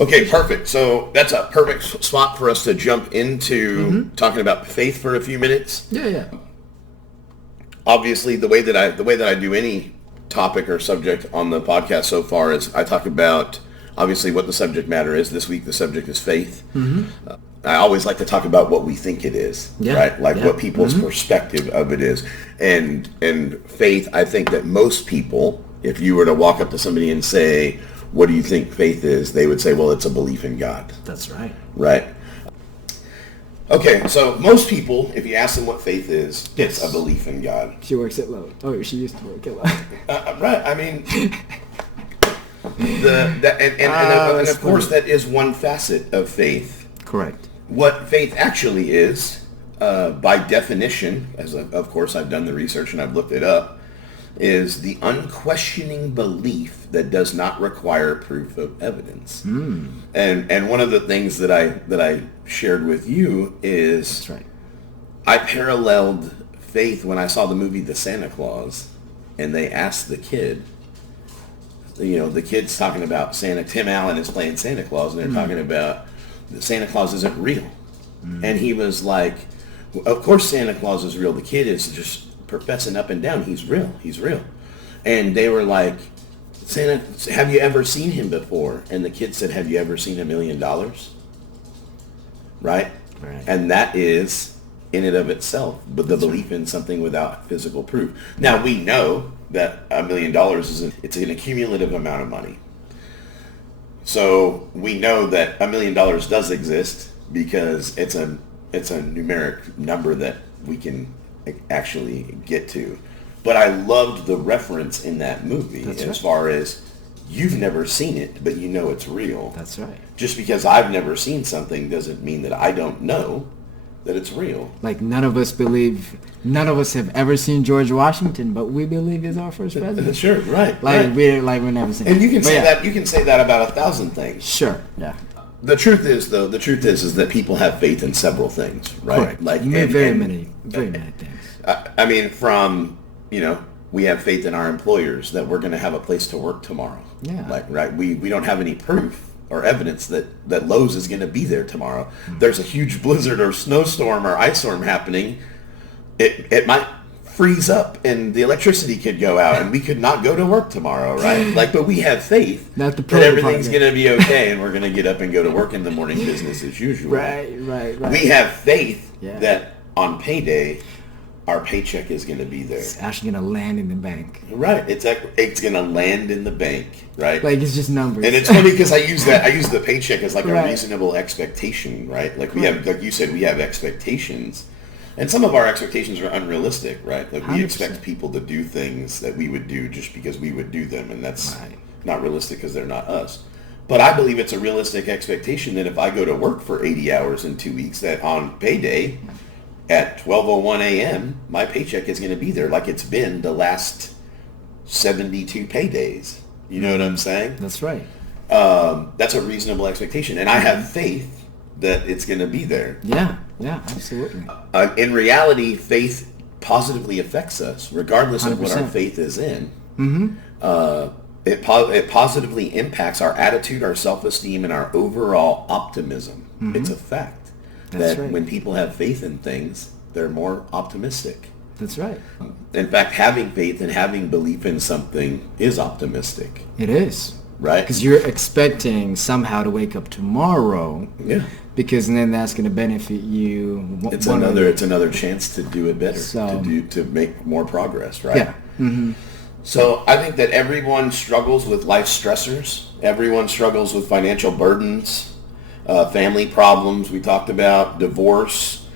Okay, perfect. So that's a perfect spot for us to jump into talking about faith for a few minutes. Yeah, yeah. Obviously, the way that I do any topic or subject on the podcast so far is I talk about obviously what the subject matter is. This week the subject is faith. I always like to talk about what we think it is, Yeah, right? Like yeah. what people's perspective of it is. And faith, I think that most people, if you were to walk up to somebody and say, what do you think faith is? They would say, well, it's a belief in God. That's right. Right. Okay, so most people, if you ask them what faith is, Yes. it's a belief in God. She works at Lowe's. Oh, she used to work at Lowe's. Right. I mean, and of course that is one facet of faith. Correct. What faith actually is, by definition, as of course I've done the research and I've looked it up, is the unquestioning belief that does not require proof of evidence. And one of the things that I shared with you is That's right. I paralleled faith when I saw the movie The Santa Claus, and they asked the kid, the kid's talking about Santa. Tim Allen is playing Santa Claus, and they're talking about Santa Claus isn't real. And he was like, of course Santa Claus is real. The kid is just professing up and down, he's real. And they were like, Santa, have you ever seen him before? And the kid said, have you ever seen $1 million? Right? And that is in and of itself, but the belief in something without physical proof. Now we know that $1 million it's an accumulative amount of money. So we know that $1 million does exist because it's a numeric number that we can actually get to. But I loved the reference in that movie far as you've never seen it, but you know it's real. That's right. Just because I've never seen something doesn't mean that I don't know that it's real. Like none of us have ever seen George Washington, but we believe he's our first president. Sure, right. We're never seen. And you can say that. You can say that about 1,000 things. Sure. Yeah. The truth is that people have faith in several things, right? Correct. Like very many things. I mean, we have faith in our employers that we're going to have a place to work tomorrow. Yeah. We don't have any proof or evidence that Lowe's is going to be there tomorrow. There's a huge blizzard or snowstorm or ice storm happening. It might freeze up and the electricity could go out and we could not go to work tomorrow, right? But we have faith that everything's going to be okay and we're going to get up and go to work in the morning, business as usual. Right. We have faith that on payday our paycheck is going to be there. It's actually going to land in the bank. Right. It's going to land in the bank, right? It's just numbers. And it's funny because I use the paycheck as a reasonable expectation, right? Like you said, we have expectations. And some of our expectations are unrealistic, right? Like 100%. We expect people to do things that we would do just because we would do them, and that's not realistic because they're not us. But I believe it's a realistic expectation that if I go to work for 80 hours in 2 weeks, that on payday at 12:01 a.m., my paycheck is going to be there like it's been the last 72 paydays. You know what I'm saying? That's right. That's a reasonable expectation, and I have faith that it's going to be there. Yeah, absolutely. In reality, faith positively affects us, regardless 100%. Of what our faith is in. It positively impacts our attitude, our self-esteem, and our overall optimism. It's a fact that when people have faith in things, they're more optimistic. That's right. In fact, having faith and having belief in something is optimistic. It is. Right? Because you're expecting somehow to wake up tomorrow. Yeah. Because then that's going to benefit you. It's another chance to do it better, to make more progress, right? Yeah. So I think that everyone struggles with life stressors. Everyone struggles with financial burdens, family problems. We talked about divorce,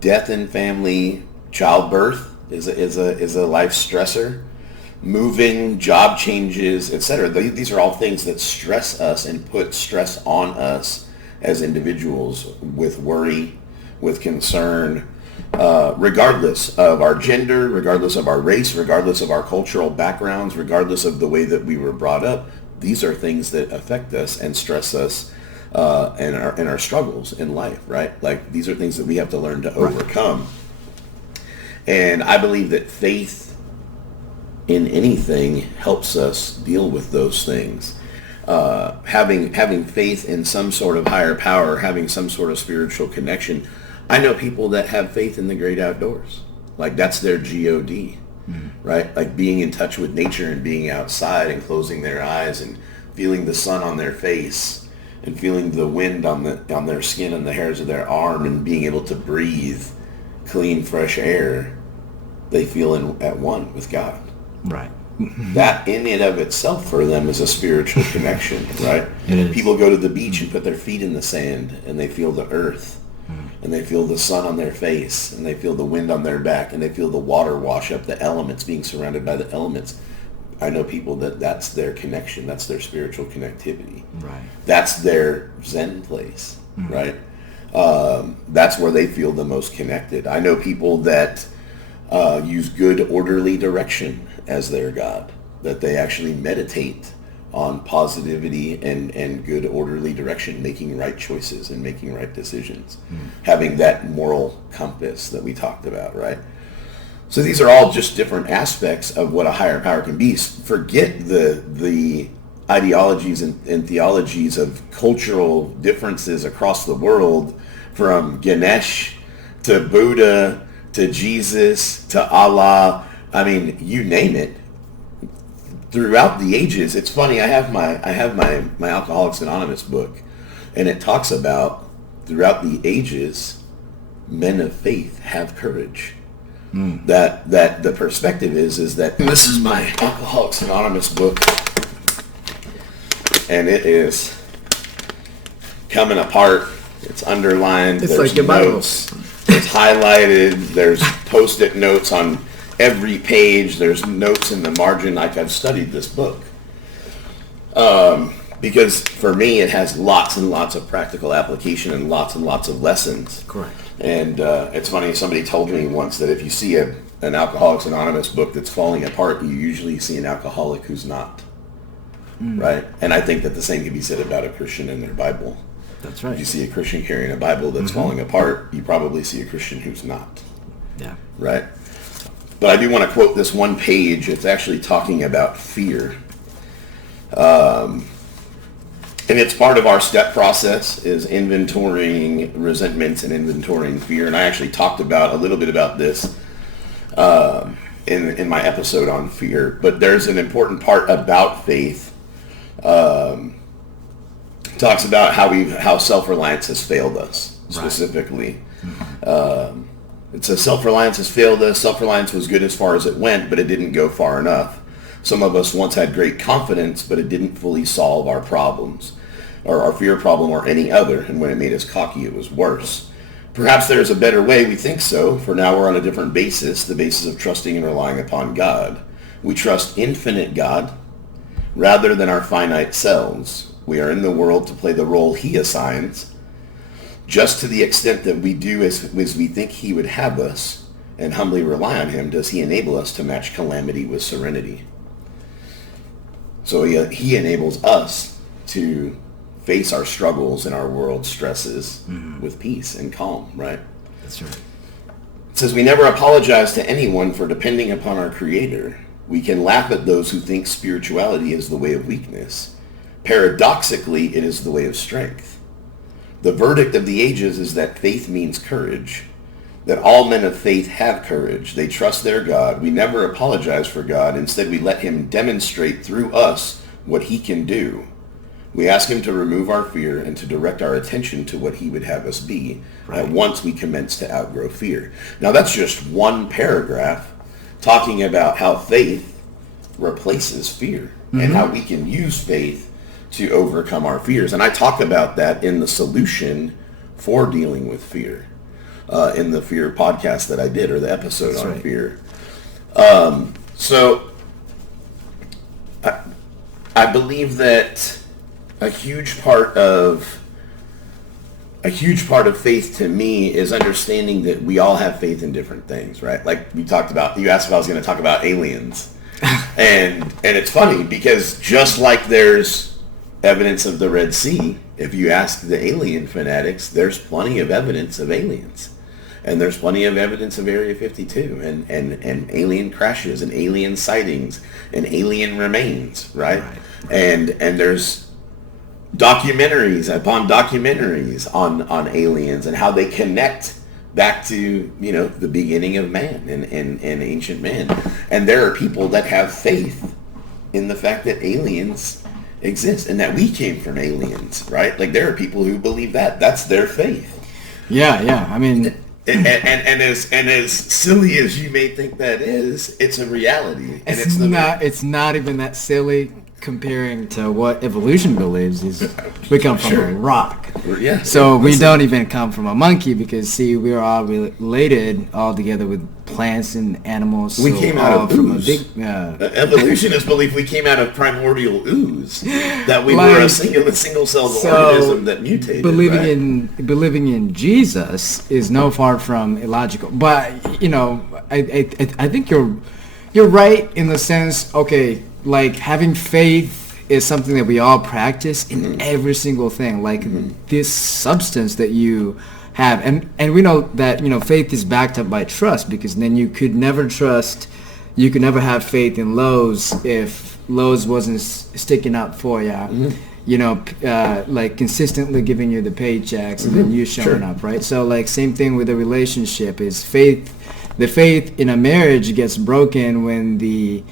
death in family, childbirth is a life stressor. Moving, job changes, etc. These are all things that stress us and put stress on us as individuals with worry, with concern, regardless of our gender, regardless of our race, regardless of our cultural backgrounds, regardless of the way that we were brought up. These are things that affect us and stress us and our struggles in life, right? Like these are things that we have to learn to overcome. And I believe that faith in anything helps us deal with those things. having faith in some sort of higher power, having some sort of spiritual connection. I know people that have faith in the great outdoors. Like that's their God, right? Like being in touch with nature and being outside and closing their eyes and feeling the sun on their face and feeling the wind on their skin and the hairs of their arm and being able to breathe clean, fresh air. They feel at one with God. Right. That in and of itself for them is a spiritual connection, right? It is. People go to the beach and put their feet in the sand and they feel the earth and they feel the sun on their face and they feel the wind on their back and they feel the water wash up the elements, being surrounded by the elements. I know people that's their connection. That's their spiritual connectivity. Right. That's their Zen place, right? That's where they feel the most connected. I know people that use good orderly direction as their God, that they actually meditate on positivity and good orderly direction, making right choices and making right decisions, having that moral compass that we talked about, right? So these are all just different aspects of what a higher power can be. Forget the ideologies and theologies of cultural differences across the world, from Ganesh to Buddha to Jesus to Allah. I mean, you name it. Throughout the ages, it's funny. I have my Alcoholics Anonymous book, and it talks about throughout the ages, men of faith have courage. That the perspective is that this is my Alcoholics Anonymous book, and it is coming apart. It's underlined. It's There's like your Bible. notes. It's highlighted. There's post-it notes on every page. There's notes in the margin. Like I've studied this book. Because for me, it has lots and lots of practical application and lots of lessons. Correct. And it's funny, somebody told me once that if you see an Alcoholics Anonymous book that's falling apart, you usually see an alcoholic who's not. Right? And I think that the same can be said about a Christian and their Bible. That's right. If you see a Christian carrying a Bible that's falling apart, you probably see a Christian who's not. Yeah. Right? But I do want to quote this one page. It's actually talking about fear. And it's part of our step process is inventorying resentments and inventorying fear. And I actually talked about a little bit about this in my episode on fear. But there's an important part about faith. Talks about how self-reliance has failed us, specifically. It says self-reliance has failed us. Self-reliance was good as far as it went, but it didn't go far enough. Some of us once had great confidence, but it didn't fully solve our problems, or our fear problem, or any other. And when it made us cocky, it was worse. Perhaps there's a better way. We think so. For now, we're on a different basis, the basis of trusting and relying upon God. We trust infinite God rather than our finite selves. We are in the world to play the role he assigns, just to the extent that we do as we think he would have us and humbly rely on him, does he enable us to match calamity with serenity. So he enables us to face our struggles and our world stresses with peace and calm, right? That's right. It says we never apologize to anyone for depending upon our Creator. We can laugh at those who think spirituality is the way of weakness. Paradoxically, it is the way of strength. The verdict of the ages is that faith means courage, that all men of faith have courage. They trust their God. We never apologize for God. Instead, we let him demonstrate through us what he can do. We ask him to remove our fear and to direct our attention to what he would have us be at once we commence to outgrow fear. Now, that's just one paragraph talking about how faith replaces fear and how we can use faith to overcome our fears. And I talk about that in the solution for dealing with fear, in the fear podcast that I did, or the episode on fear. So I believe that a huge part of faith to me is understanding that we all have faith in different things, right? Like we talked about, you asked if I was going to talk about aliens. and it's funny because just like there's evidence of the Red Sea, if you ask the alien fanatics, there's plenty of evidence of aliens. And there's plenty of evidence of Area 52 and alien crashes and alien sightings and alien remains, right? And there's documentaries upon documentaries on aliens and how they connect back to, the beginning of man and ancient man. And there are people that have faith in the fact that aliens exist and that we came from aliens, right? Like there are people who believe that. That's their faith. Yeah. I mean, and as silly as you may think that is, it's a reality. And it's not even that silly comparing to what evolution believes is we come from a rock. Yeah. So we don't even come from a monkey because, see, we are all related all together with plants and animals. We came out of ooze. Evolutionists believe we came out of primordial ooze, that we were a single-celled organism that mutated. Believing in Jesus is no far from illogical. But, I think you're right in the sense, okay, like having faith is something that we all practice in every single thing, like this substance that you have, and we know that faith is backed up by trust, because then you could never have faith in Lowe's if Lowe's wasn't sticking up for you, like consistently giving you the paychecks and then you showing up, right? So like same thing with a relationship is faith. The faith in a marriage gets broken when the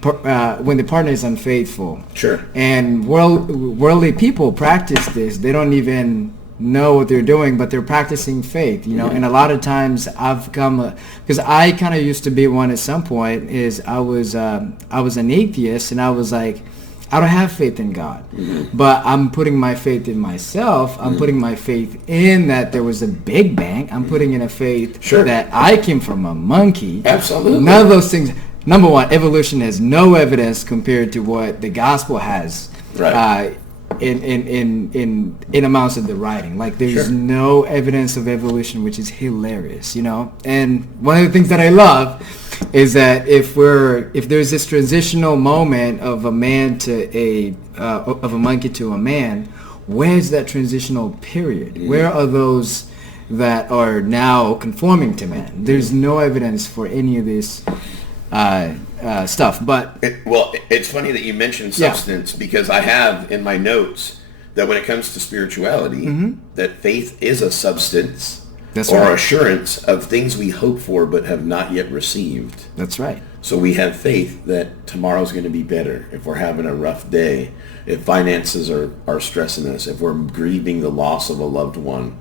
partner is unfaithful. Sure. And worldly people practice this. They don't even know what they're doing, but they're practicing faith, And a lot of times I've come, because I kind of used to be one at some point, is I was an atheist, and I was like, I don't have faith in God, but I'm putting my faith in myself. I'm putting my faith in that there was a Big Bang. I'm putting in a faith that I came from a monkey. Absolutely. None of those things. Number one, evolution has no evidence compared to what the gospel has. Right. In amounts of the writing. Like there's no evidence of evolution, which is hilarious, And one of the things that I love is that if there's this transitional moment of a man to of a monkey to a man, where's that transitional period? Where are those that are now conforming to man? There's no evidence for any of this stuff, but it's funny that you mentioned substance, because I have in my notes that when it comes to spirituality, that faith is a substance assurance of things we hope for but have not yet received. That's right. So we have faith that tomorrow's going to be better if we're having a rough day, if finances are stressing us, if we're grieving the loss of a loved one,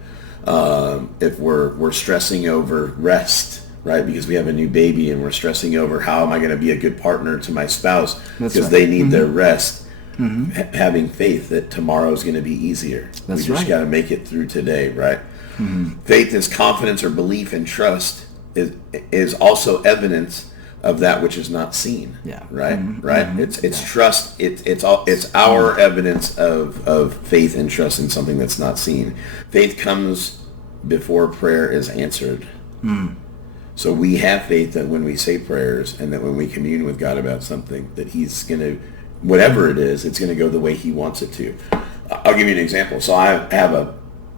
if we're stressing over rest. Right, because we have a new baby and we're stressing over how am I going to be a good partner to my spouse because they need their rest. Having faith that tomorrow is going to be easier. We just got to make it through today, right? Faith is confidence or belief and trust is also evidence of that which is not seen. Yeah. Right. Right. It's trust. It's our evidence of faith and trust in something that's not seen. Faith comes before prayer is answered. So we have faith that when we say prayers and that when we commune with God about something, that he's going to, whatever it is, it's going to go the way he wants it to. I'll give you an example. So I have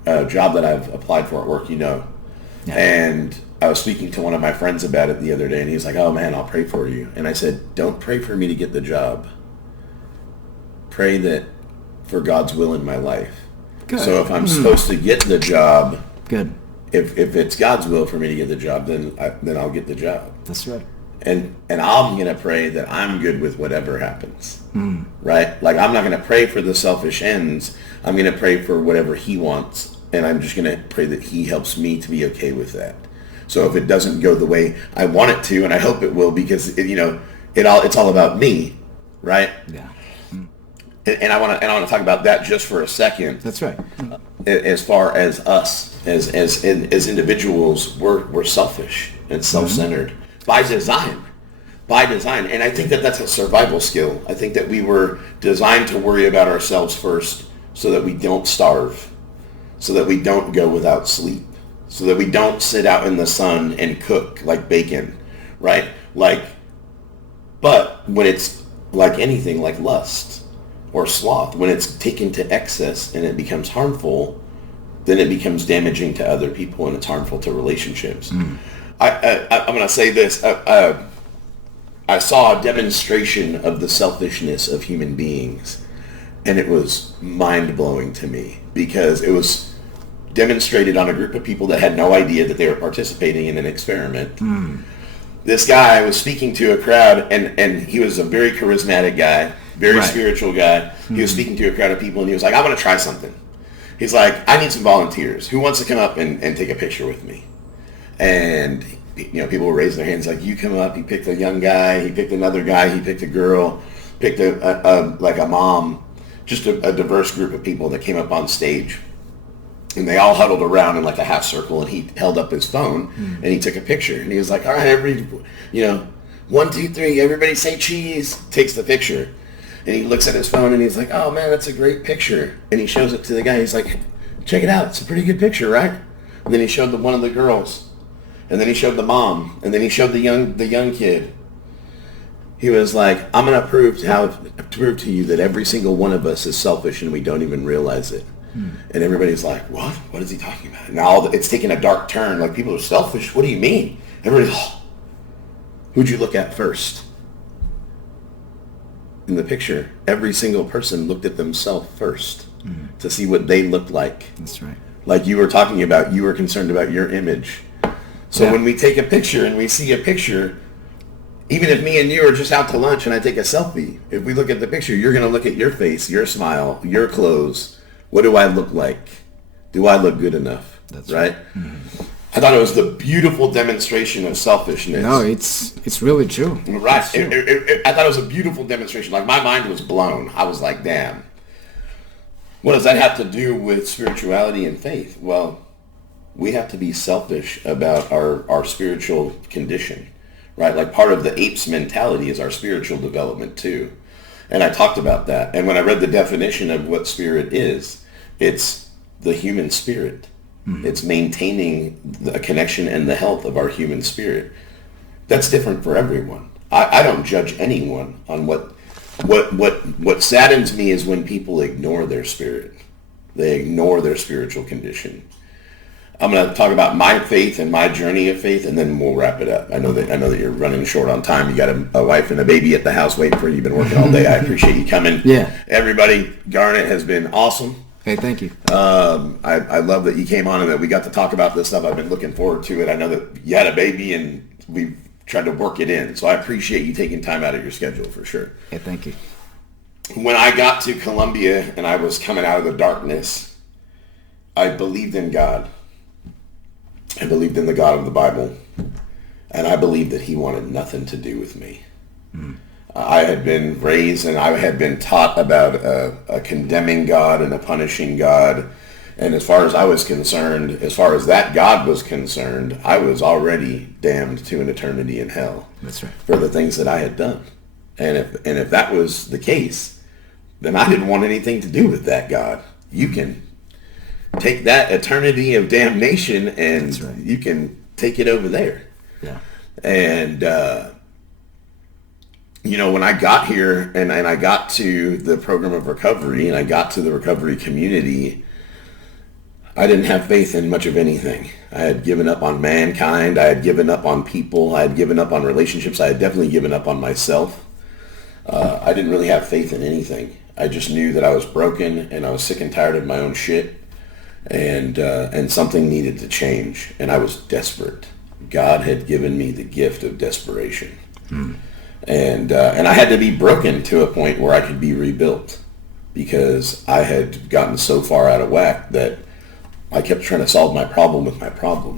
a job that I've applied for at work, and I was speaking to one of my friends about it the other day, and he was like, oh man, I'll pray for you. And I said, don't pray for me to get the job. Pray that for God's will in my life. Good. So if I'm supposed to get the job, good. If it's God's will for me to get the job, then I'll get the job. That's right. And I'm going to pray that I'm good with whatever happens. Right? Like I'm not going to pray for the selfish ends. I'm going to pray for whatever he wants. And I'm just going to pray that he helps me to be okay with that. So if it doesn't go the way I want it to, and I hope it will, because it's all about me, right? Yeah. And I want to talk about that just for a second. That's right. As far as us as individuals, we're selfish and self-centered by design. And I think that that's a survival skill. I think that we were designed to worry about ourselves first, so that we don't starve, so that we don't go without sleep, so that we don't sit out in the sun and cook like bacon, right? But when it's like anything, like lust or sloth, when it's taken to excess and it becomes harmful, then it becomes damaging to other people and it's harmful to relationships. I'm going to say this. I saw a demonstration of the selfishness of human beings And it was mind-blowing to me because it was demonstrated on a group of people that had no idea that they were participating in an experiment. This guy was speaking to a crowd, and he was a very charismatic guy, very spiritual guy. He was speaking to a crowd of people, and he was like, I want to try something. He's like, I need some volunteers. Who wants to come up and take a picture with me? And, people were raising their hands like, you come up. He picked a young guy. He picked another guy. He picked a girl. Picked a mom. Just a diverse group of people that came up on stage. And they all huddled around in like a half circle, and he held up his phone and he took a picture. And he was like, all right, everybody, 1, 2, 3, everybody say cheese. Takes the picture. And he looks at his phone and he's like, oh man, that's a great picture. And he shows it to the guy. He's like, check it out. It's a pretty good picture, right? And then he showed one of the girls. And then he showed the mom. And then he showed the young kid. He was like, I'm going to prove to you that every single one of us is selfish and we don't even realize it. And everybody's like, what? What is he talking about? Now it's taking a dark turn. Like, people are selfish. What do you mean? Everybody's, who'd you look at first? In the picture, every single person looked at themselves first to see what they looked like. That's right. Like you were talking about, you were concerned about your image. So when we take a picture and we see a picture, even if me and you are just out to lunch and I take a selfie, if we look at the picture, you're going to look at your face, your smile, your clothes. What do I look like? Do I look good enough? That's right. I thought it was the beautiful demonstration of selfishness. No, it's really true. Right. I thought it was a beautiful demonstration. Like, my mind was blown. I was like, damn. What does that have to do with spirituality and faith? Well, we have to be selfish about our spiritual condition, right? Like, part of the A.P.E.S mentality is our spiritual development too. And I talked about that. And when I read the definition of what spirit is, it's the human spirit. It's maintaining the connection and the health of our human spirit. That's different for everyone. I don't judge anyone on what saddens me is when people ignore their spirit. They ignore their spiritual condition. I'm going to talk about my faith and my journey of faith, and then we'll wrap it up. I know that you're running short on time. You got a wife and a baby at the house waiting for you. You've been working all day. I appreciate you coming. Yeah. Everybody, Garnet has been awesome. Hey, thank you. I love that you came on and that we got to talk about this stuff. I've been looking forward to it. I know that you had a baby and we've tried to work it in. So I appreciate you taking time out of your schedule for sure. Hey, thank you. When I got to Colombia and I was coming out of the darkness, I believed in God. I believed in the God of the Bible, and I believed that he wanted nothing to do with me. I had been raised and I had been taught about a condemning God and a punishing God. And as far as I was concerned, as far as that God was concerned, I was already damned to an eternity in hell. That's right. For the things that I had done. And if that was the case, then I didn't want anything to do with that God. You can take that eternity of damnation and you can take it over there. Yeah. And, when I got here and I got to the program of recovery and I got to the recovery community, I didn't have faith in much of anything. I had given up on mankind. I had given up on people. I had given up on relationships. I had definitely given up on myself. I didn't really have faith in anything. I just knew that I was broken and I was sick and tired of my own shit. And something needed to change, and I was desperate. God had given me the gift of desperation, and I had to be broken to a point where I could be rebuilt, because I had gotten so far out of whack that I kept trying to solve my problem with my problem.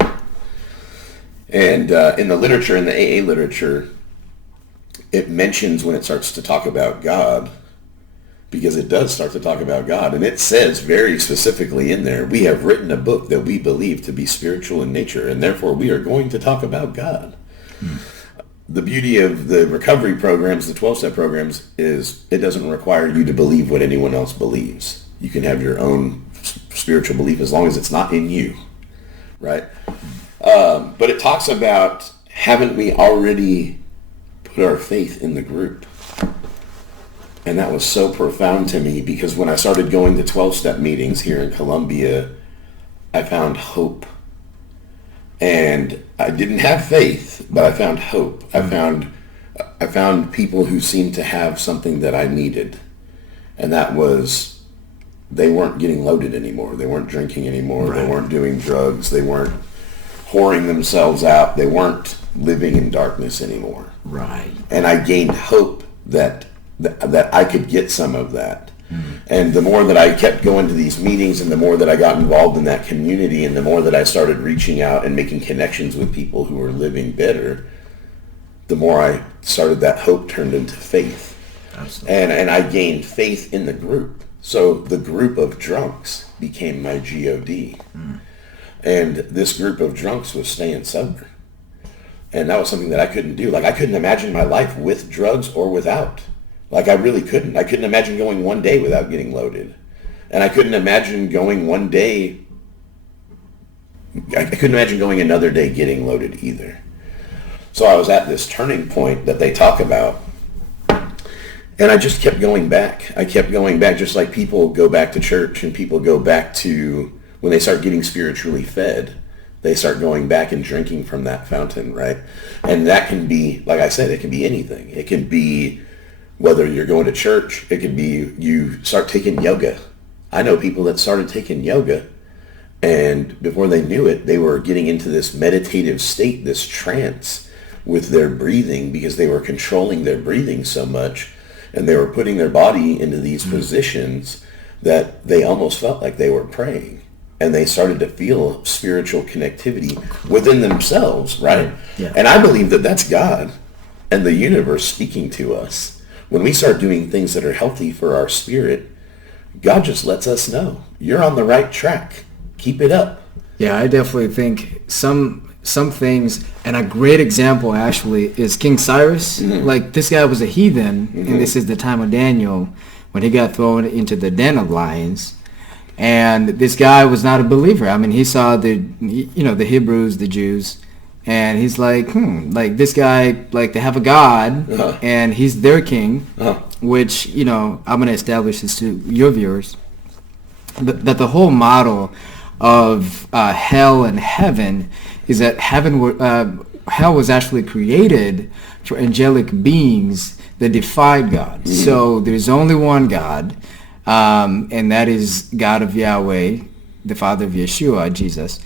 And in the literature, in the AA literature, it mentions when it starts to talk about God, because it does start to talk about God. And it says very specifically in there, we have written a book that we believe to be spiritual in nature, and therefore we are going to talk about God. The beauty of the recovery programs, the 12-step programs, is it doesn't require you to believe what anyone else believes. You can have your own spiritual belief as long as it's not in you, right? But it talks about, haven't we already put our faith in the group? And that was so profound to me, because when I started going to 12-step meetings here in Colombia, I found hope. And I didn't have faith, but I found hope. I found people who seemed to have something that I needed. And that was, they weren't getting loaded anymore. They weren't drinking anymore. Right. They weren't doing drugs. They weren't whoring themselves out. They weren't living in darkness anymore. Right. And I gained hope that I could get some of that. Mm-hmm. And the more that I kept going to these meetings, and the more that I got involved in that community, and the more that I started reaching out and making connections with people who were living better, the more I started, that hope turned into faith. Absolutely. And I gained faith in the group. So the group of drunks became my GOD. Mm. And this group of drunks was staying sober. And that was something that I couldn't do. Like, I couldn't imagine my life with drugs or without. Like, I really couldn't. I couldn't imagine going one day without getting loaded. And I couldn't imagine going one day, I couldn't imagine going another day getting loaded either. So I was at this turning point that they talk about. And I just kept going back. I kept going back, just like people go back to church and people go back to, when they start getting spiritually fed, they start going back and drinking from that fountain, right? And that can be, like I said, it can be anything. It can be whether you're going to church. It could be you start taking yoga. I know people that started taking yoga, and before they knew it, they were getting into this meditative state, this trance with their breathing, because they were controlling their breathing so much, and they were putting their body into these positions that they almost felt like they were praying. And they started to feel spiritual connectivity within themselves, right? Yeah. And I believe that that's God and the universe speaking to us. When we start doing things that are healthy for our spirit, God just lets us know, you're on the right track. Keep it up. Yeah, I definitely think some things, and a great example actually is King Cyrus. Mm-hmm. Like, this guy was a heathen, mm-hmm. and this is the time of Daniel when he got thrown into the den of lions. And this guy was not a believer. I mean, he saw the Hebrews, the Jews, and he's like, like, this guy, like, they have a God, uh-huh. and he's their king, uh-huh. which, I'm going to establish this to your viewers, that the whole model of hell and heaven is that hell was actually created for angelic beings that defied God. Mm-hmm. So there's only one God. And that is God of Yahweh, the Father of Yeshua, Jesus.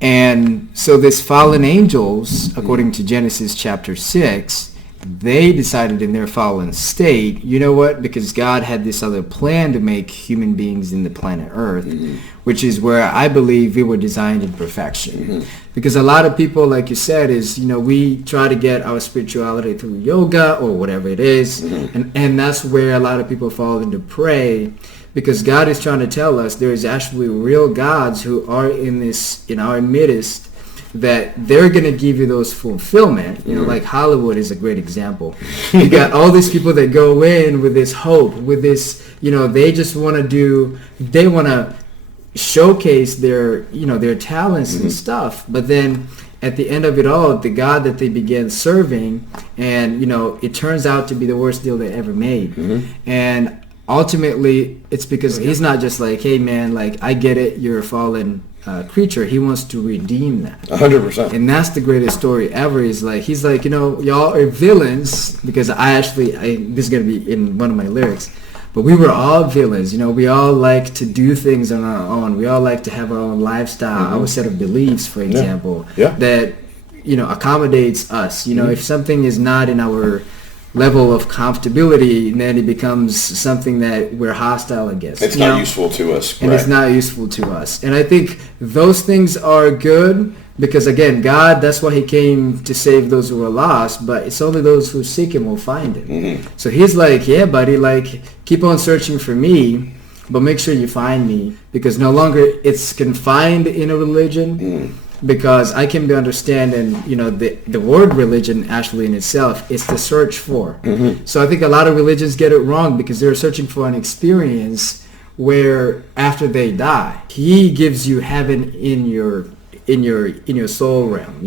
And so these fallen angels, according to Genesis chapter 6, they decided in their fallen state, you know what, because God had this other plan to make human beings in the planet Earth, mm-hmm. which is where I believe we were designed in perfection. Mm-hmm. Because a lot of people, like you said, is, we try to get our spirituality through yoga or whatever it is, mm-hmm. and that's where a lot of people fall into prey, because God is trying to tell us there is actually real gods who are in our midst, that they're going to give you those fulfillment. Like Hollywood is a great example. You got all these people that go in with this hope, with this, they just want to showcase their talents mm-hmm. and stuff. But then at the end of it all, the God that they began serving, and, it turns out to be the worst deal they ever made. Mm-hmm. And ultimately, it's because he's not just like, hey, man, like, I get it, you're a fallen creature. He wants to redeem that 100%, and that's the greatest story ever. Is like, he's like, y'all are villains, because this is gonna be in one of my lyrics, but we were all villains. We all like to do things on our own. We all like to have our own lifestyle, mm-hmm. our set of beliefs, for example, that accommodates us. Mm-hmm. If something is not in our level of comfortability, then it becomes something that we're hostile against. It's not useful to us. And it's not useful to us. And I think those things are good, because, again, God, that's why he came to save those who are lost, but it's only those who seek him will find him. Mm-hmm. So he's like, yeah, buddy, like, keep on searching for me, but make sure you find me, because no longer it's confined in a religion. Mm. Because I can understand, and the word religion actually in itself is to search for. Mm-hmm. So I think a lot of religions get it wrong, because they're searching for an experience where after they die, he gives you heaven in your soul realm,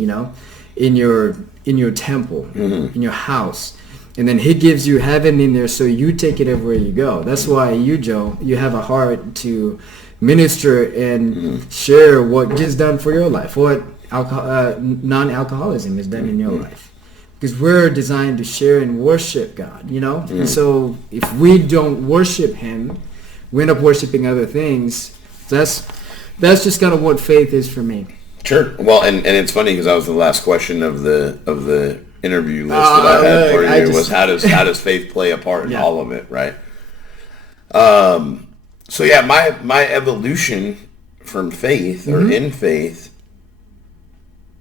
in your temple, mm-hmm. in your house. And then he gives you heaven in there, so you take it everywhere you go. That's why you, Joe, you have a heart to minister and mm-hmm. share what is done for your life, what non-alcoholism is done mm-hmm. in your life. because we're designed to share and worship God, you know? Mm. And so if we don't worship him, we end up worshiping other things. That's just kind of what faith is for me. Sure. Well, and it's funny because that was the last question of the interview list that I had for you was how does faith play a part in all of it, right? So yeah, my evolution from faith or in faith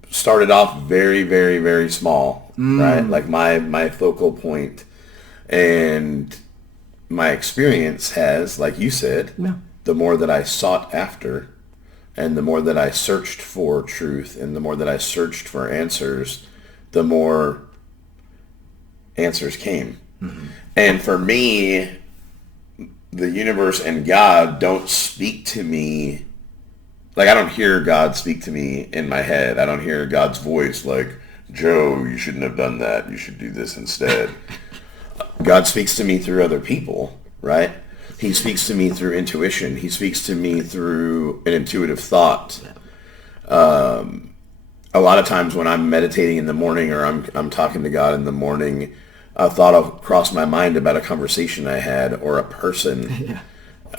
started off very, very, very small, right? Like my focal point and my experience has, like you said, the more that I sought after and the more that I searched for truth and the more that I searched for answers, the more answers came. Mm-hmm. And for me, the universe and God don't speak to me. Like, I don't hear God speak to me in my head. I don't hear God's voice like, Joe, you shouldn't have done that. You should do this instead. God speaks to me through other people, right? He speaks to me through intuition. He speaks to me through an intuitive thought. A lot of times when I'm meditating in the morning or I'm talking to God in the morning, a thought will cross my mind about a conversation I had or a person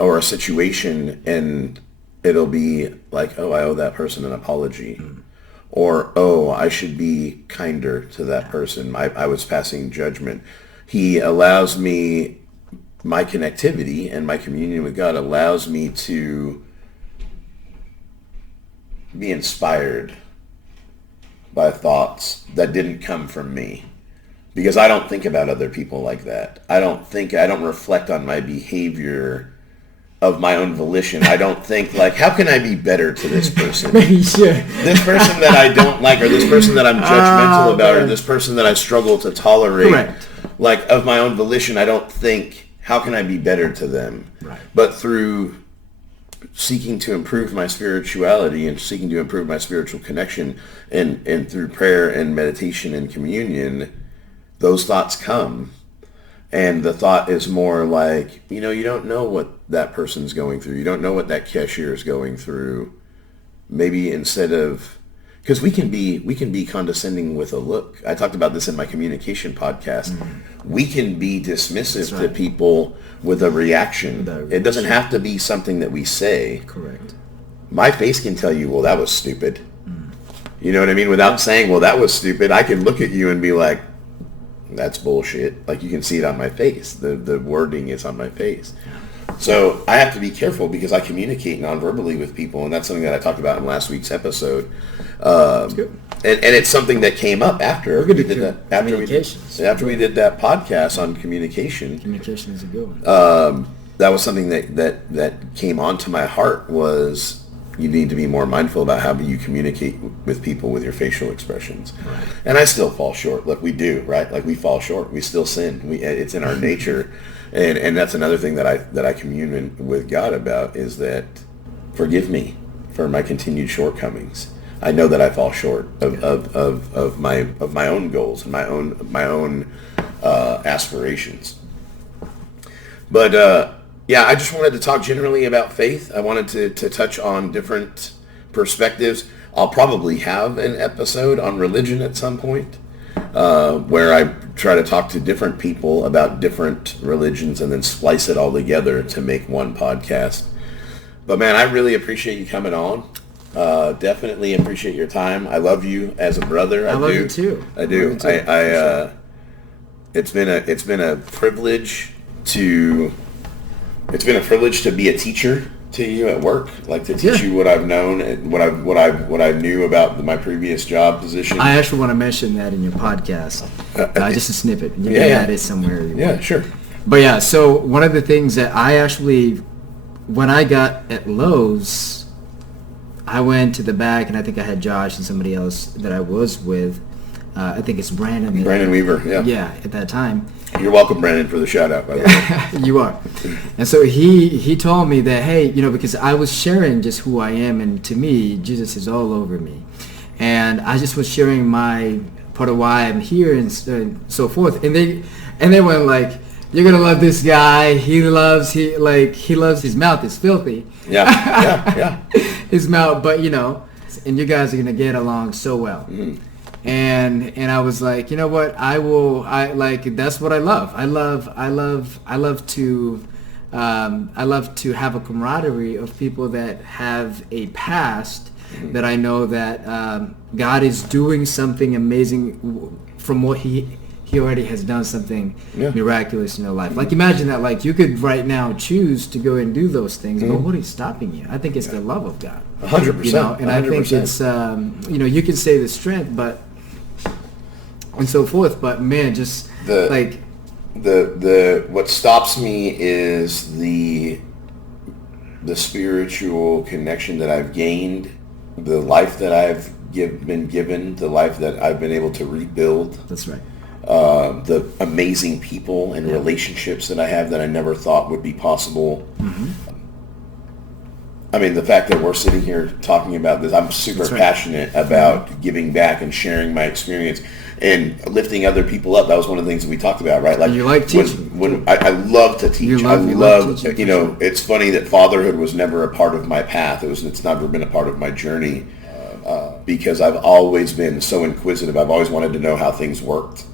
or a situation, and it'll be like, oh, I owe that person an apology. Or, oh, I should be kinder to that person. I was passing judgment. He allows me, my connectivity and my communion with God allows me to be inspired by thoughts that didn't come from me. Because I don't think about other people like that. I don't reflect on my behavior of my own volition. I don't think like, how can I be better to this person? This person that I don't like, or this person that I'm judgmental about, or this person that I struggle to tolerate. Correct. Like, of my own volition, I don't think, how can I be better to them? Right. But through seeking to improve my spirituality and seeking to improve my spiritual connection and through prayer and meditation and communion, those thoughts come. And the thought is more like, you don't know what that person's going through. You don't know what that cashier is going through. Maybe instead of, because we can be condescending with a look. I talked about this in my communication podcast. Mm-hmm. We can be dismissive to people with a reaction. It doesn't have to be something that we say. Correct. My face can tell you, well, that was stupid. Mm. You know what I mean? Without saying, well, that was stupid, I can look at you and be like, that's bullshit. Like, you can see it on my face. The wording is on my face. So I have to be careful because I communicate non-verbally with people, and that's something that I talked about in last week's episode. That's good. And it's something that came up after we did that. After we did that podcast on communication. Communication is a good one. That was something that came onto my heart was, you need to be more mindful about how you communicate with people with your facial expressions. Right. And I still fall short. Look, we do, right? Like, we fall short. We still sin. It's in our nature. And that's another thing that I commune with God about, is that forgive me for my continued shortcomings. I know that I fall short of my own goals and my own aspirations. But yeah, I just wanted to talk generally about faith. I wanted to touch on different perspectives. I'll probably have an episode on religion at some point, where I try to talk to different people about different religions and then splice it all together to make one podcast. But man, I really appreciate you coming on. Definitely appreciate your time. I love you as a brother. I love you too. I do. It's been a privilege to be a teacher to you at work, like to teach you what I've known and what I knew about my previous job position. I actually want to mention that in your podcast, just a snippet. You can add it somewhere. Yeah, sure. But yeah, so one of the things that I actually, when I got at Lowe's, I went to the back, and I think I had Josh and somebody else that I was with. I think it's Brandon. Brandon Weaver, yeah. Yeah, at that time. You're welcome, Brandon, for the shout out, by the way. You are. And so he told me that, hey, because I was sharing just who I am, and to me, Jesus is all over me. And I just was sharing my part of why I'm here and so forth. And they went like, you're gonna love this guy. He loves his mouth is filthy. Yeah. His mouth, but and you guys are gonna get along so well. Mm-hmm. and I was like, you know what, I like, that's what I love. I love to have a camaraderie of people that have a past that I know that God is doing something amazing from what he already has done something miraculous in your life. Like, imagine that, like, you could right now choose to go and do those things. Nobody's stopping you. I think it's the love of God. 100%. You know, and 100%. I think it's, you can say the strength, but, and so forth, but man, just like, what stops me is the spiritual connection that I've gained, the life that I've been given, the life that I've been able to rebuild. That's right. The amazing people and relationships that I have that I never thought would be possible. I mean, the fact that we're sitting here talking about this, I'm super passionate about giving back and sharing my experience and lifting other people up. That was one of the things that we talked about, right? Like, you like teaching. When I love to teach. I love teaching, you know, it's funny that fatherhood was never a part of my path. It's never been a part of my journey because I've always been so inquisitive. I've always wanted to know how things worked.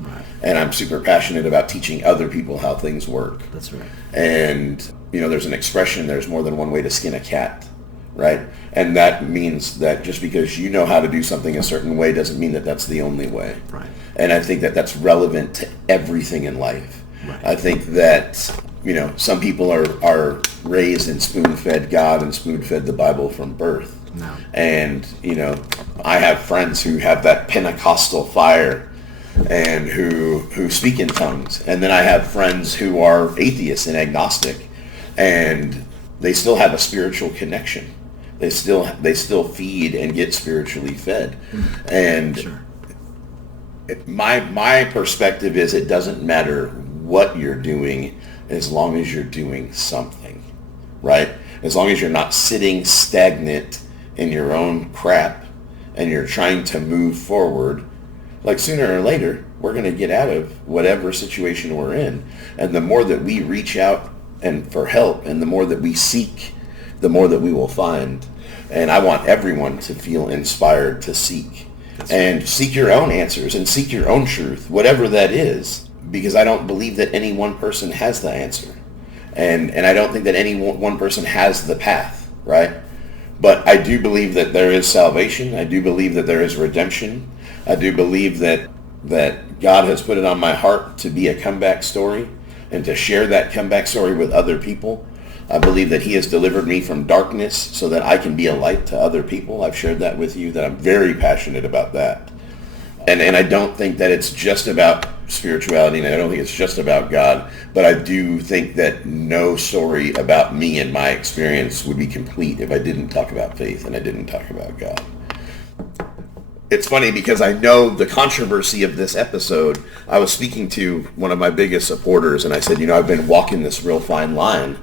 And I'm super passionate about teaching other people how things work. That's right. And, you know, there's an expression, there's more than one way to skin a cat, right? And that means that just because you know how to do something a certain way doesn't mean that that's the only way. Right. And I think that that's relevant to everything in life. Right. I think that, you know, some people are raised and spoon-fed God and spoon-fed the Bible from birth. No. And, you know, I have friends who have that Pentecostal fire and who speak in tongues. And then I have friends who are atheists and agnostic, and they still have a spiritual connection. They still feed and get spiritually fed. And my perspective is it doesn't matter what you're doing as long as you're doing something, right? As long as you're not sitting stagnant in your own crap and you're trying to move forward. Like, sooner or later, we're going to get out of whatever situation we're in. And the more that we reach out and for help, and the more that we seek, the more that we will find. And I want everyone to feel inspired to seek. And seek your own answers and seek your own truth, whatever that is, because I don't believe that any one person has the answer. And I don't think that any one person has the path, right? But I do believe that there is salvation. I do believe that there is redemption. I do believe that God has put it on my heart to be a comeback story and to share that comeback story with other people. I believe that he has delivered me from darkness so that I can be a light to other people. I've shared that with you, that I'm very passionate about that. And I don't think that it's just about spirituality, and I don't think it's just about God, but I do think that no story about me and my experience would be complete if I didn't talk about faith and I didn't talk about God. It's funny because I know the controversy of this episode. I was speaking to one of my biggest supporters, and I said, you know, I've been walking this real fine line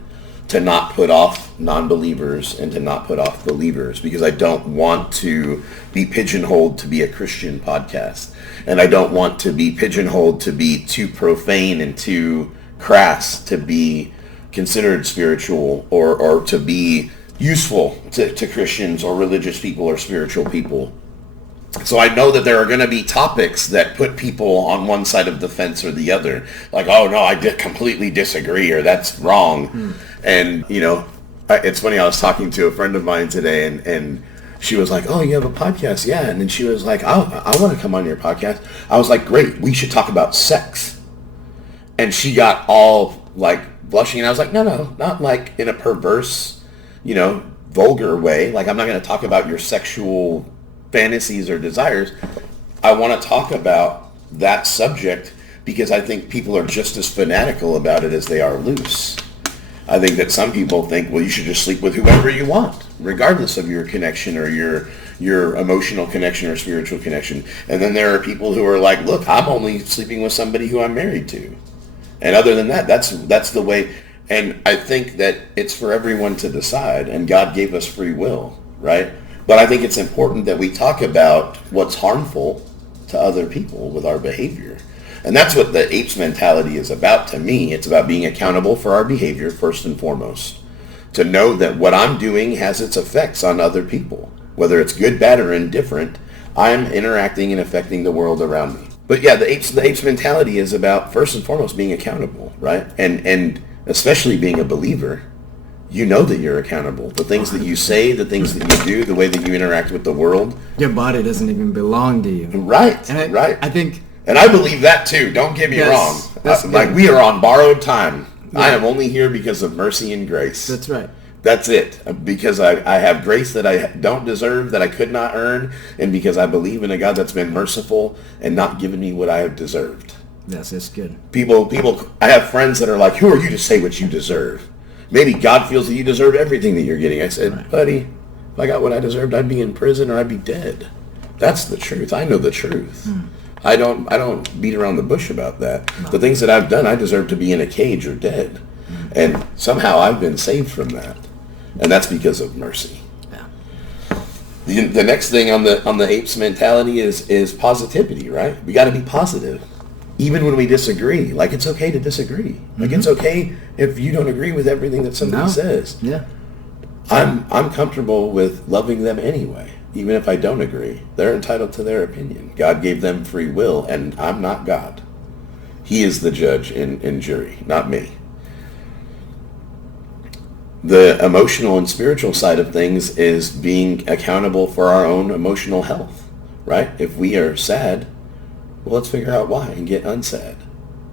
to not put off non-believers and to not put off believers, because I don't want to be pigeonholed to be a Christian podcast. And I don't want to be pigeonholed to be too profane and too crass to be considered spiritual or to be useful to Christians or religious people or spiritual people. So I know that there are going to be topics that put people on one side of the fence or the other. Like, oh, no, I completely disagree, or that's wrong. And, you know, it's funny, I was talking to a friend of mine today, and she was like, oh, you have a podcast? Yeah. And then she was like, I want to come on your podcast. I was like, great, we should talk about sex. And she got all, like, blushing. And I was like, no, not like in a perverse, you know, vulgar way. Like, I'm not going to talk about your sexual fantasies or desires. I want to talk about that subject because I think people are just as fanatical about it as they are loose. I think that some people think, well, you should just sleep with whoever you want, regardless of your connection or your emotional connection or spiritual connection. And then there are people who are like, look, I'm only sleeping with somebody who I'm married to. And other than that, that's the way. And I think that it's for everyone to decide, and God gave us free will, right? But I think it's important that we talk about what's harmful to other people with our behavior. And that's what the A.P.E.S mentality is about to me. It's about being accountable for our behavior first and foremost. To know that what I'm doing has its effects on other people. Whether it's good, bad, or indifferent, I'm interacting and affecting the world around me. But yeah, the apes mentality is about first and foremost being accountable, right? And especially being a believer, you know that you're accountable. The things that you say, the things that you do, the way that you interact with the world. Your body doesn't even belong to you. Right, And right. I think... And I believe that too. Don't get me wrong. Like, we are on borrowed time. Yeah. I am only here because of mercy and grace. That's right. That's it. Because I have grace that I don't deserve, that I could not earn, and because I believe in a God that's been merciful and not given me what I have deserved. Yes, it's good. People, I have friends that are like, who are you to say what you deserve? Maybe God feels that you deserve everything that you're getting. I said, right. Buddy, if I got what I deserved, I'd be in prison or I'd be dead. That's the truth. I know the truth. I don't beat around the bush about that. No. The things that I've done, I deserve to be in a cage or dead. And somehow I've been saved from that. And that's because of mercy. Yeah. The next thing on the apes mentality is positivity, right? We got to be positive. Even when we disagree. Like, it's okay to disagree. Like, it's okay if you don't agree with everything that somebody says. Yeah. I'm comfortable with loving them anyway. Even if I don't agree, they're entitled to their opinion. God gave them free will, and I'm not God. He is the judge and jury, not me. The emotional and spiritual side of things is being accountable for our own emotional health, right? If we are sad, well, let's figure out why and get unsad.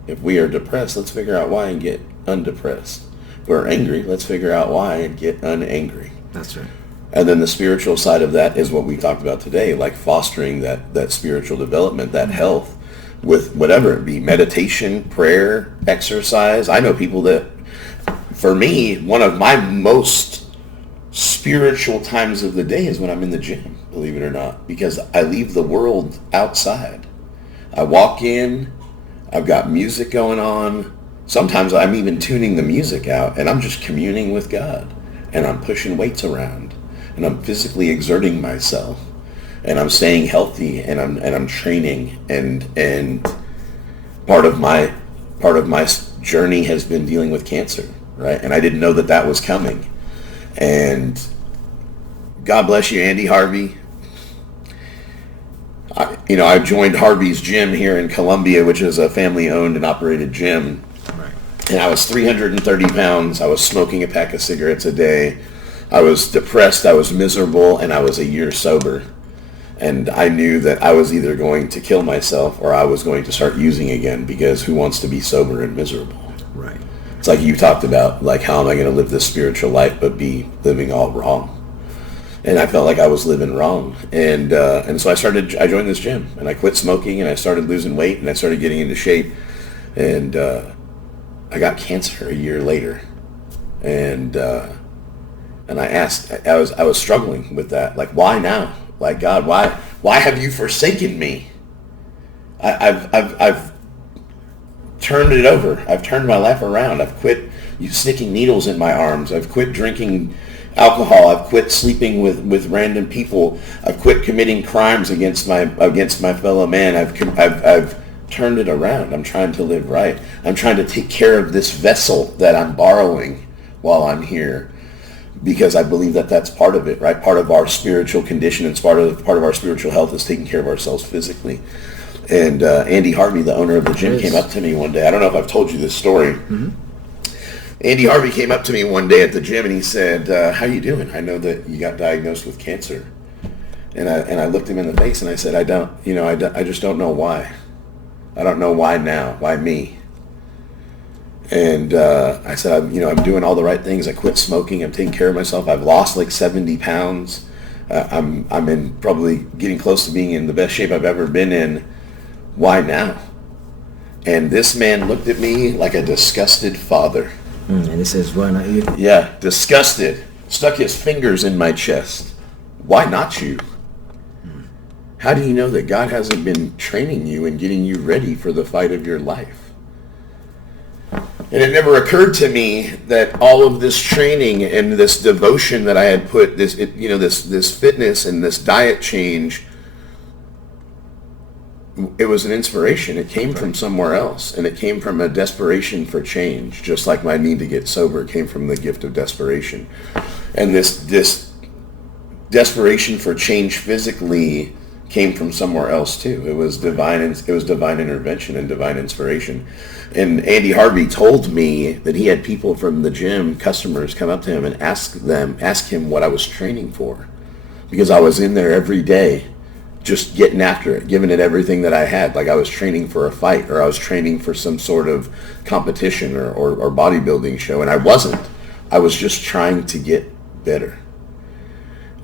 If we are depressed, let's figure out why and get undepressed. If we're angry, let's figure out why and get unangry. That's right. And then the spiritual side of that is what we talked about today, like fostering that spiritual development, that health with whatever it be, meditation, prayer, exercise. I know people that, for me, one of my most spiritual times of the day is when I'm in the gym, believe it or not, because I leave the world outside. I walk in, I've got music going on. Sometimes I'm even tuning the music out and I'm just communing with God, and I'm pushing weights around. And I'm physically exerting myself, and I'm staying healthy, and I'm training, and part of my journey has been dealing with cancer, right? And I didn't know that was coming. And God bless you, Andy Harvey. I joined Harvey's gym here in Columbia, which is a family-owned and operated gym. Right. And I was 330 pounds. I was smoking a pack of cigarettes a day. I was depressed, I was miserable, and I was a year sober. And I knew that I was either going to kill myself or I was going to start using again, because who wants to be sober and miserable? Right. It's like you talked about, like, how am I going to live this spiritual life but be living all wrong? And I felt like I was living wrong. And so I joined this gym, and I quit smoking, and I started losing weight, and I started getting into shape. And I got cancer a year later. And I asked, I was struggling with that. Like, why now? Like, God, why have you forsaken me? I've turned it over. I've turned my life around. I've quit sticking needles in my arms. I've quit drinking alcohol. I've quit sleeping with random people. I've quit committing crimes against my fellow man. I've turned it around. I'm trying to live right. I'm trying to take care of this vessel that I'm borrowing while I'm here. Because I believe that that's part of it, right? Part of our spiritual condition and part of our spiritual health is taking care of ourselves physically. And Andy Harvey, the owner of the gym, came up to me one day. I don't know if I've told you this story. Mm-hmm. Andy Harvey came up to me one day at the gym and he said, how you doing? I know that you got diagnosed with cancer. And I looked him in the face and I said, I just don't know why. I don't know why now. Why me? And I said, I'm doing all the right things. I quit smoking. I'm taking care of myself. I've lost like 70 pounds. I'm in probably getting close to being in the best shape I've ever been in. Why now? And this man looked at me like a disgusted father. And he says, why not you? Yeah, disgusted. Stuck his fingers in my chest. Why not you? How do you know that God hasn't been training you and getting you ready for the fight of your life? And it never occurred to me that all of this training and this devotion that I had put, this fitness and this diet change, it was an inspiration. It came from somewhere else, and it came from a desperation for change, just like my need to get sober came from the gift of desperation. And this desperation for change physically came from somewhere else too. It was divine intervention and divine inspiration. And Andy Harvey told me that he had people from the gym, customers, come up to him and ask him what I was training for, because I was in there every day just getting after it, giving it everything that I had, like I was training for a fight, or I was training for some sort of competition or bodybuilding show, and I wasn't. I was just trying to get better.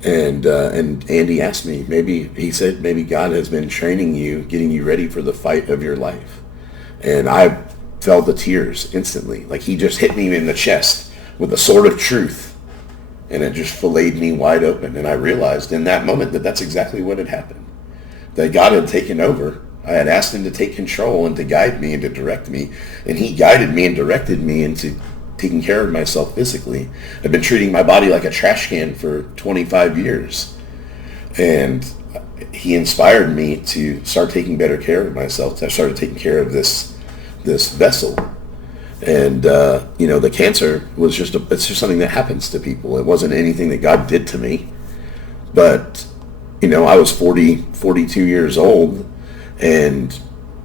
And Andy asked me, he said, maybe God has been training you, getting you ready for the fight of your life. And I felt the tears instantly. Like he just hit me in the chest with a sword of truth, and it just filleted me wide open. And I realized in that moment that that's exactly what had happened, that God had taken over. I had asked him to take control and to guide me and to direct me, and he guided me and directed me into taking care of myself physically. I've been treating my body like a trash can for 25 years. And he inspired me to start taking better care of myself. I started taking care of this vessel. And, the cancer was it's just something that happens to people. It wasn't anything that God did to me. But, I was 42 years old and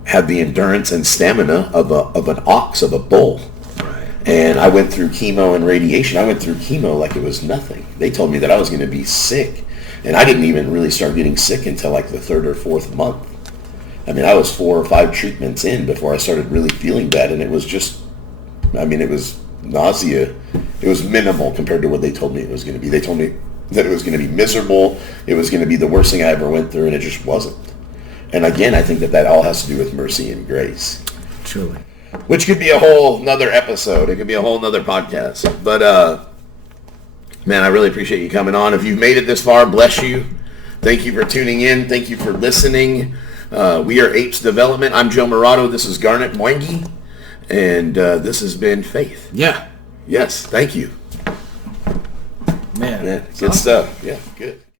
had the endurance and stamina of an ox, of a bull. And I went through chemo and radiation. I went through chemo like it was nothing. They told me that I was going to be sick. And I didn't even really start getting sick until like the third or fourth month. I mean, I was 4 or 5 treatments in before I started really feeling bad. And it was it was nausea. It was minimal compared to what they told me it was going to be. They told me that it was going to be miserable. It was going to be the worst thing I ever went through, and it just wasn't. And again, I think that all has to do with mercy and grace. Truly. Which could be a whole nother episode. It could be a whole nother podcast. But, man, I really appreciate you coming on. If you've made it this far, bless you. Thank you for tuning in. Thank you for listening. We are A.P.E.S Development. I'm Joe Murato. This is Garnet Mwangi. And this has been Faith. Yeah. Yes, thank you. Man. Good stuff. Yeah, good.